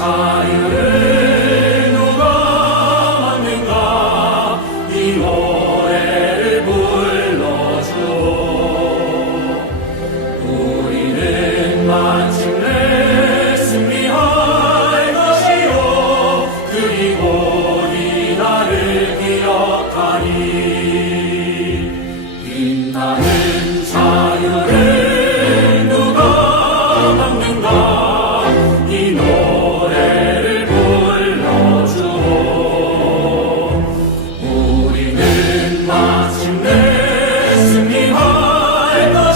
자유를 누가 만든가 이 노래를 불러주오 우리는 마침내 승리할 것이오 그리고 이 날을 기억하니 빛나는 high.